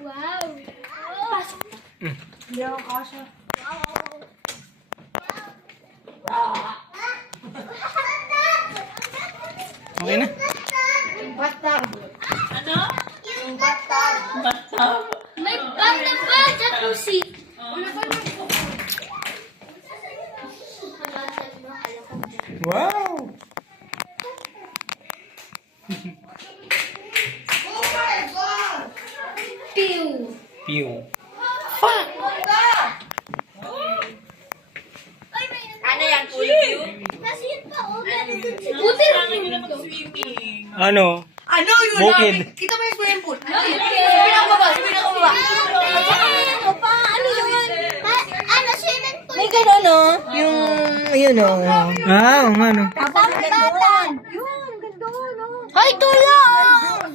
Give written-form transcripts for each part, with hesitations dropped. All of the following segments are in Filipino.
Wow. Hindi ako kasha. Okay na. Yung bathtub. Ano? Yung bathtub. Bathtub. May bata pa, jacuzzi. Wow! Oh my God! Pew. Pew. Ano yan? Pool view? Kasi yun pa, oh. Buti lang nila mag-swimming. Ano? Ano yun? Bukid. Kita mo yung swimming pool? Pinakababa. Ano yun? Ano, swimming pool? May gano'n, no? Yung, yun, no? Ah, oo nga no. Tapos may gano'n. Yun, gano'n, no? Hoy, tulong!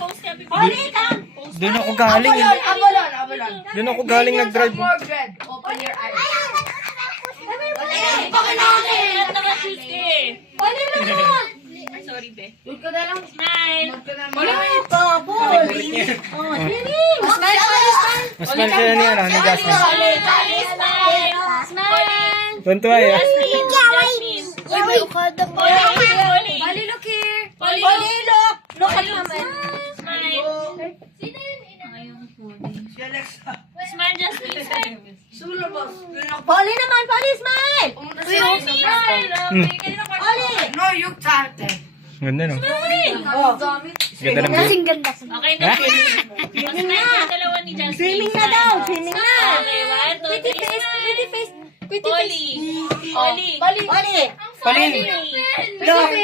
Post ka, bibigyan. Doon ako galing. Abalon. Doon ako galing nag-drive. More bread. Open your eyes. Lahat naka-shoes ka eh. Sorry, be. Doon ka na lang. Smile. Malamit pa, Paul. Mas man sila ni ano, ni Jasmine. Smile. Tuntua eh. Jasmine. Jasmine. Polly. Polly, look here. Polly, look. Look at mama. Smile. Si Alexa. Smile, Jasmine. Smile. Sulo, boss. Polly naman, Polly, smile! Smile. Polly. No, you started. Ganda no. Oh. Ganda ng view. Kasing ganda. Okay na. Swimming na. Dalawa ni Jasmine. Swimming na daw, swimming na. Okay, 1, 2, 3, Pretty face. Polly. Polly. Polly. Palin. Look.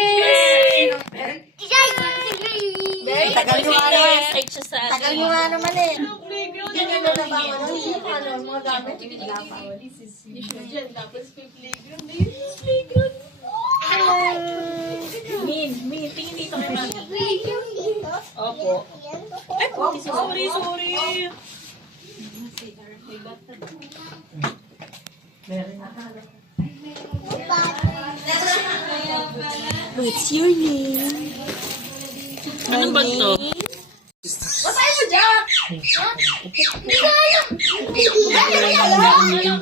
Very Tagal nyo nga naman. Message siya sa atin. tagal nyo nga naman eh. Ganyan na lang yun. Mga gamit. Min, tingin dito kay mami. Opo. Sorry. What's your name? Anong bag to? Basahin mo dyan. Hindi ko alam.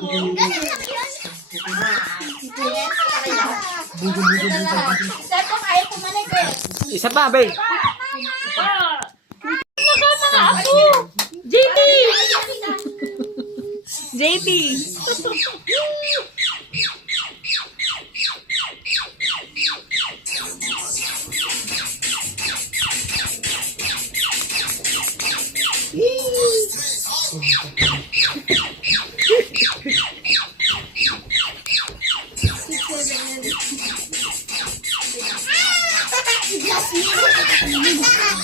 Sir, kung ayaw pumalag eh. Isa pa, babe. Nakama na ako! JP! JP!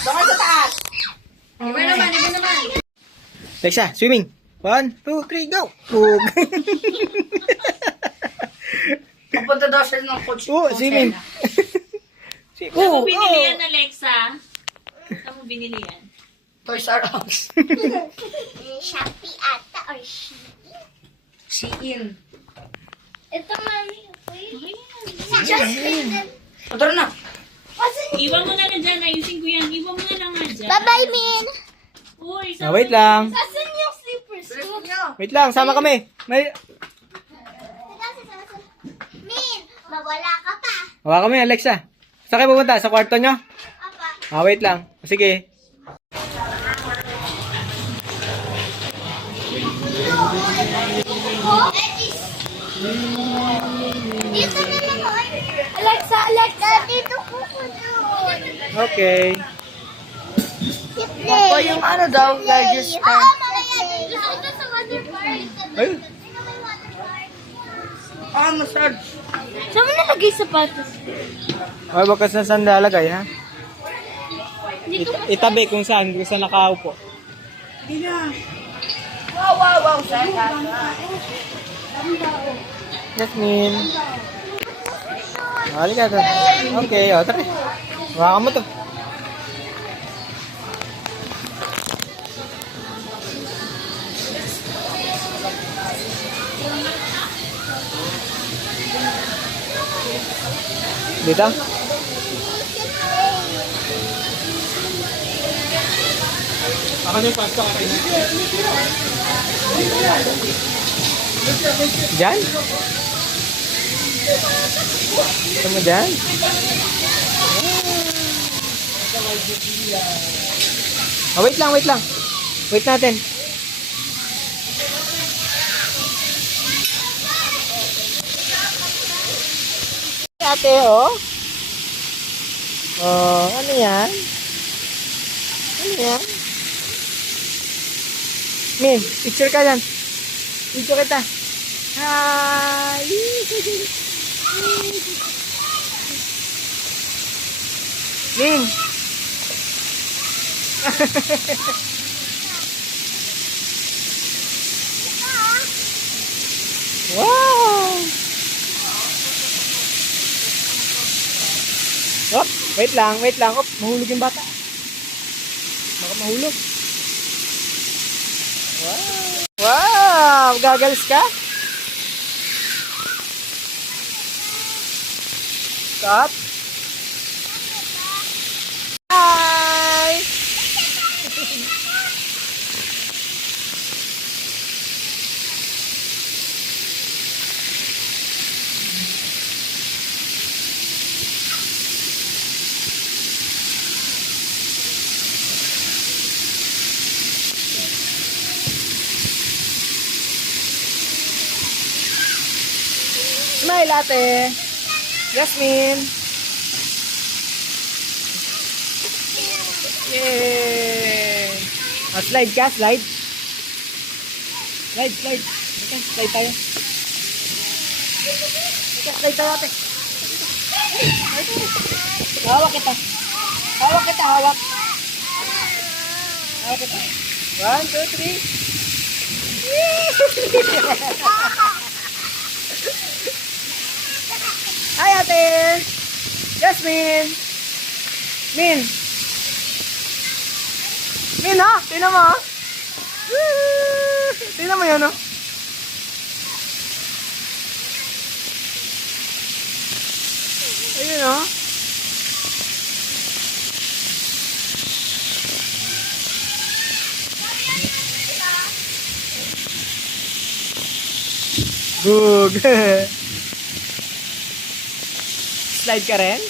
Doon sa taas. Iba naman. Lexa, swimming. 1, 2, 3, go. Pug. Pupunta daw siya ng coach. Oh, swimming. Saan mo binili yan, Alexa? Saan mo binili yan? Toys R Us. Shopee ata or Shein. Ito, mami. Tara na. Iwan mo na lang dyan. Ayusin ko yan. Iwan mo na lang nga dyan. Bye-bye, Min. Uy, Wait lang. Asan yung slippers ko? Wait lang, sama kami. May... Min, mawala ka pa. Hawa kami, Alexa. Saan kayo pupunta? Sa kwarto nyo? Apa. Wait lang. Sige. Dito na naman. Alexa, dito po ko doon. Okay. O yung ano daw, largest Oo, mamaya. Gusto ko sa water park. Ay. massage. Saan mo nalagay sapatos? Ay, baka sa saan lalagay, ha? Itabi kung saan nakaupo. Hindi na. Wow. Jasmine. Halika doon. Okay, o, tara. Hawakan mo to. Dito? Diyan? Gusto mo dyan? Oh, wait lang, wait lang. Wait natin. Ate, oh. Oh, ano yan? Ano yan? Min, picture ka dyan. Picture kita. Hi! Min! Wow! Oh, wait lang, wait lang. Oh, mahulog yung bata. Baka mahulog. Wow! Wow! Gagalis ka? Stop. Hi! Smile, ate. Yasmin. Yay! Oh, slide ka, slide. Slide, slide. Okay, slide tayo. Okay, slide tayo, ate. Hawak kita. Hawak kita, hawak. Hawak kita. 1, 2, 3. Hi, ate! Jasmine! Min! Min, ha? Tingnan mo, ha? Tingnan mo yan, ha? Ayun, ha? Good! Slide ka rin?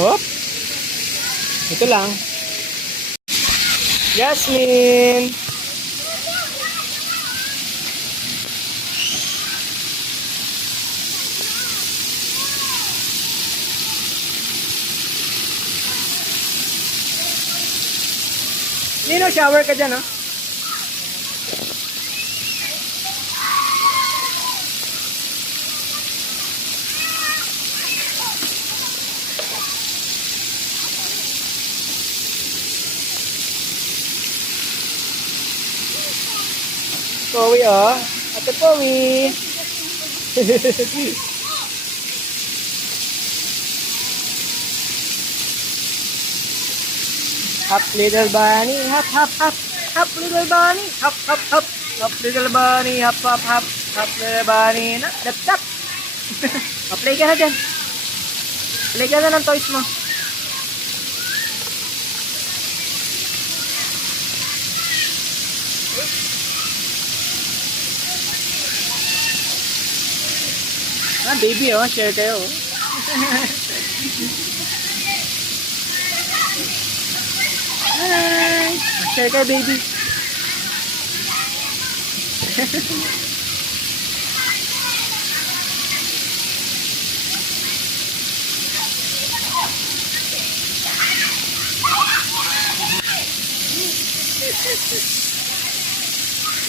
Hop! Ito lang. Yasmin! Nino, shower ka dyan, ha? Powi, oh. Ate Powi. Hop, little bunny. Hop, hop, hop. Hop, little bunny. Hop, hop, hop. Hop, little bunny. Hop, hop, hop. Hop, little bunny. Tap, tap. Play ka na dyan. Play ka na ng toys mo. Ah, baby, oh. Share kayo, oh. Hi! Share kayo, baby.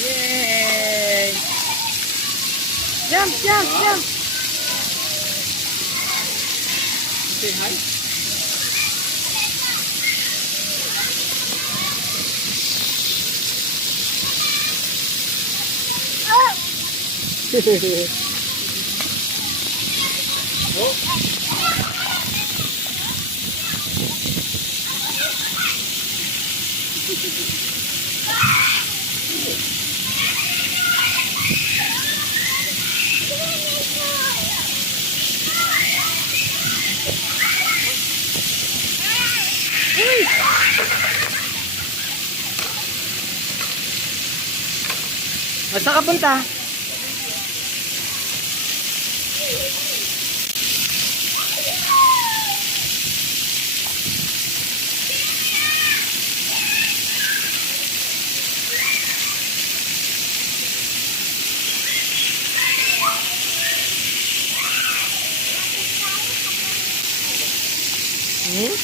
Yay! Jump, jump, jump! Say hi. Saan ka punta? Hmm?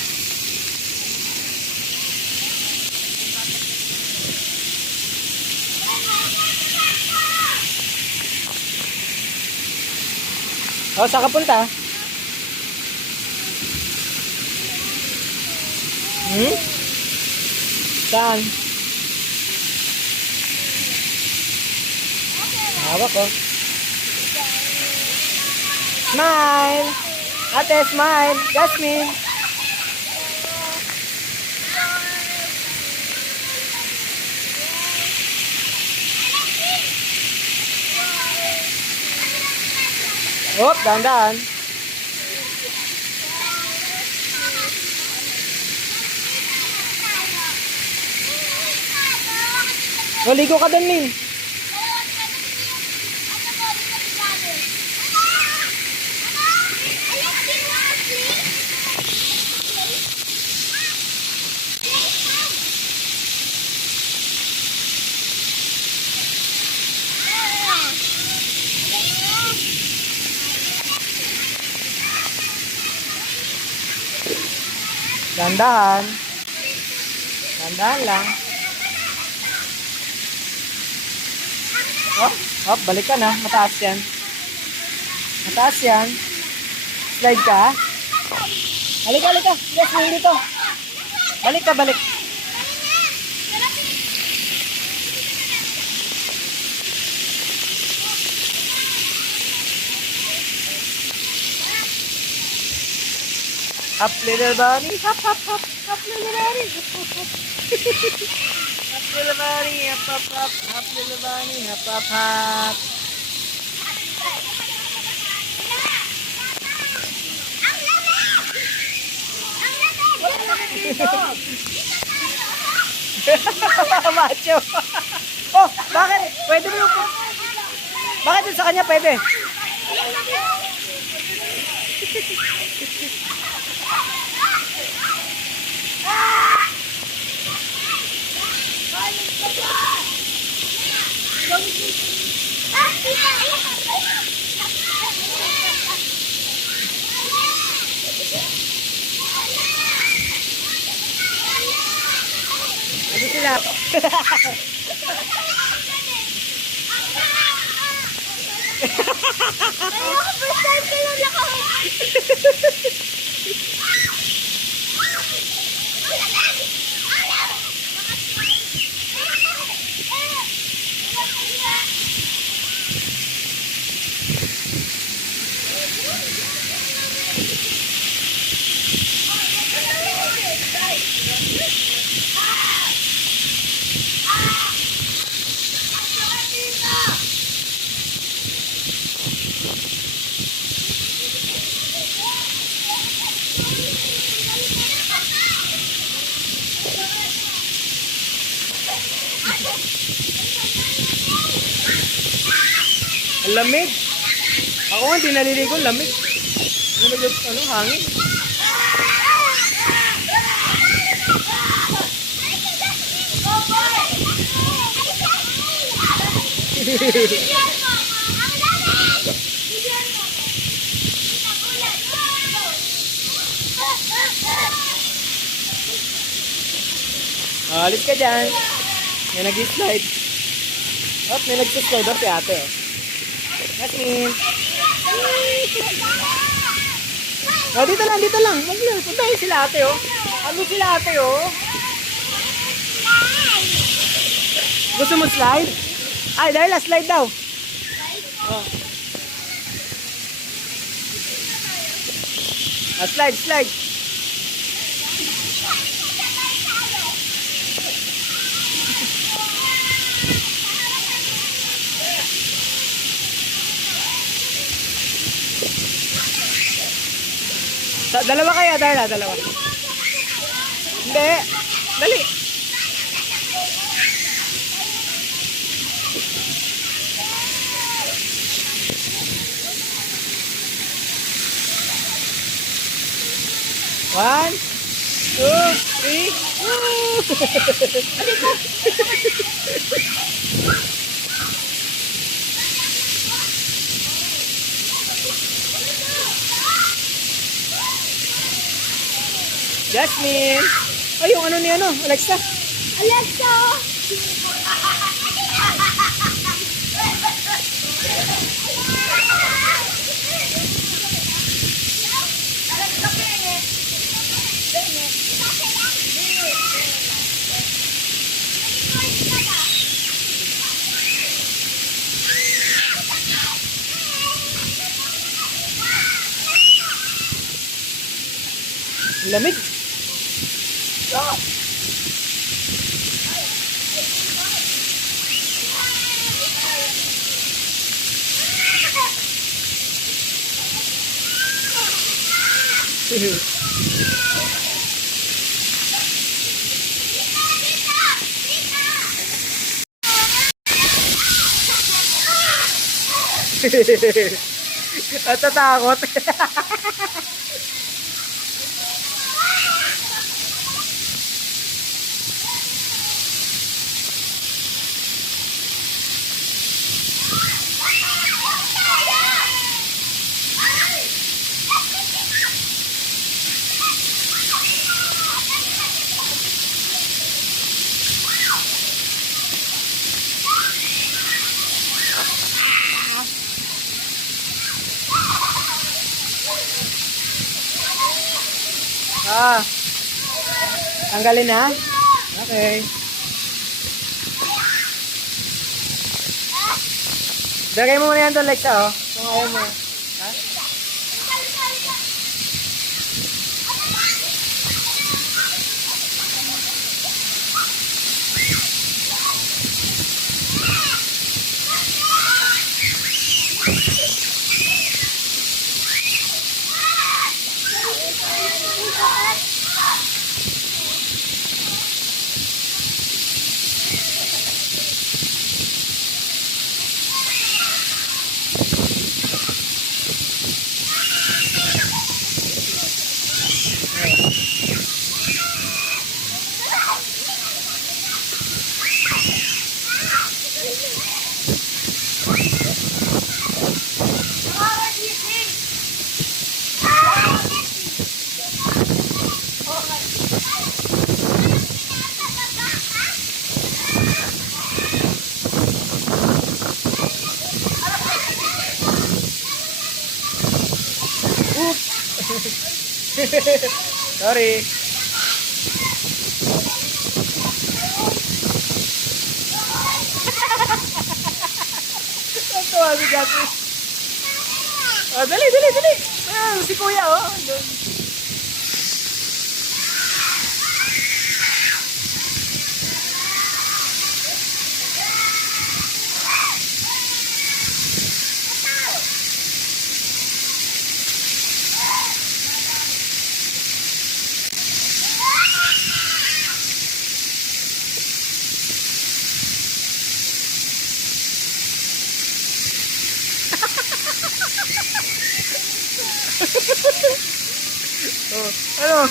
Saan ka punta? Hmm? Saan? Hawak ko. Smile! Ate, smile! Jasmine! Hop, dahan-dahan. O, ligo ka dun, Min. Dahan-dahan. Dahan-dahan lang. Hop, hop, balik ka na. Mataas yan. Mataas yan. Slide ka. Halika, halika. Yes, dito. Balik ka, balik. Up little bunny, hop hop hop, up little bunny, hop hop hop. Up little bunny, hop hop hop, up little bunny, hop hop hop. Macho. Oh, bakit? Pwede mo yung... Bakit yun sa kanya pwede? Ano sila? Ayoko, first time ko lang nakahuli. Ang lamig. Ako nga, hindi naliligo. Lamig. Lamig yung ano, hangin. Alis ka dyan. May nag-slide. Oh, may nag-slide si ate. Oh. Jasmine. Oh, dito lang, dito lang. Puntahin sila ate, oh. Ano sila ate, oh? Gusto mo slide? Ay, dahil slide daw. Oh. Ah, slide, slide. Dalawa kaya, Darla? Dalawa. Hindi. Dali. One, two, three. Jasmine. Ay, yung ano ni ano, Alexa. Alexa! Lamig. Natatakot. Ah. Tanggalin na? Okay. Lagay mo muna yan doon, Lexa, oh. Kung ayaw mo. Ha? Sorry. Ang tawa si Gabi. Oh, dali, dali, dali. Ah, si Kuya, oh. Doon. Oh, ano?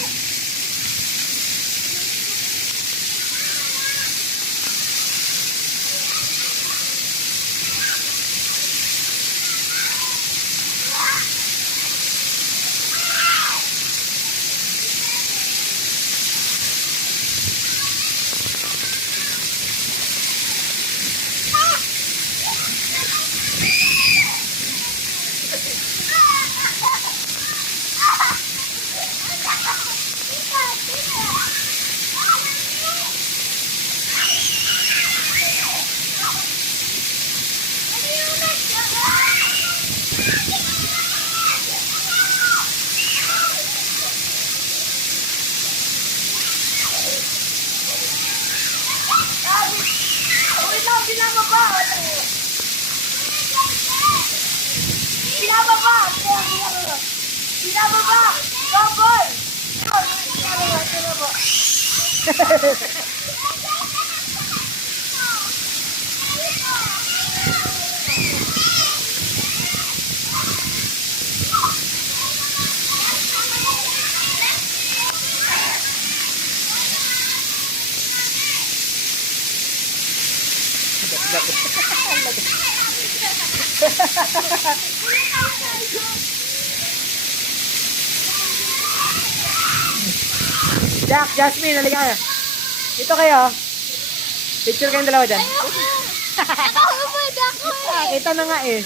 Binababa! Binababa! Bubble! Binababa! Jack, Jasmine, halika kayo. Dito kayo. Picture kayong dalawa dyan. Ako pwede ako eh! Kita na nga eh.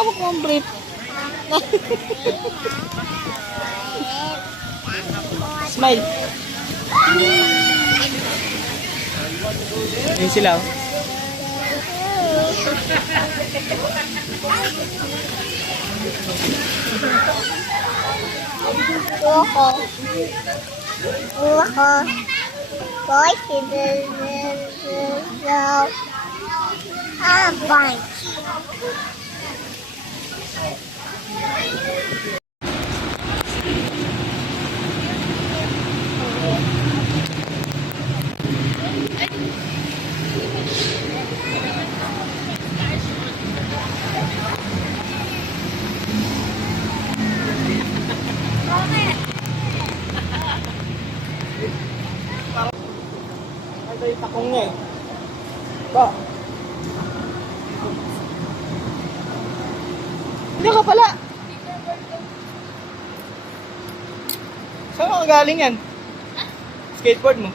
Ako ko ang brief. Smile. Ayun sila oh. Ako. Ako. Boy, bunch. Ito yung takong niya eh. Ba? Hindi ka pala. Saan ka galing yan? Skateboard mo?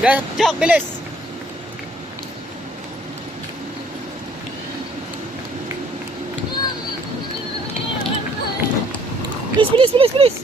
Jack, bilis! Bilis, bilis, bilis, bilis!